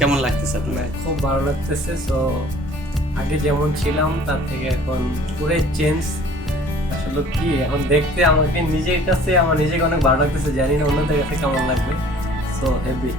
কেমন লাগতেছে আপনার? খুব ভালো লাগতেছে। সো আগে যেমন ছিলাম, তার থেকে এখন পুরো চেঞ্জ আসলে কি, এখন দেখতে আমাকে নিজের কাছে, আমার নিজেকে অনেক ভালো লাগতেছে। জানি না অন্যদের কাছে কেমন লাগবে। So happy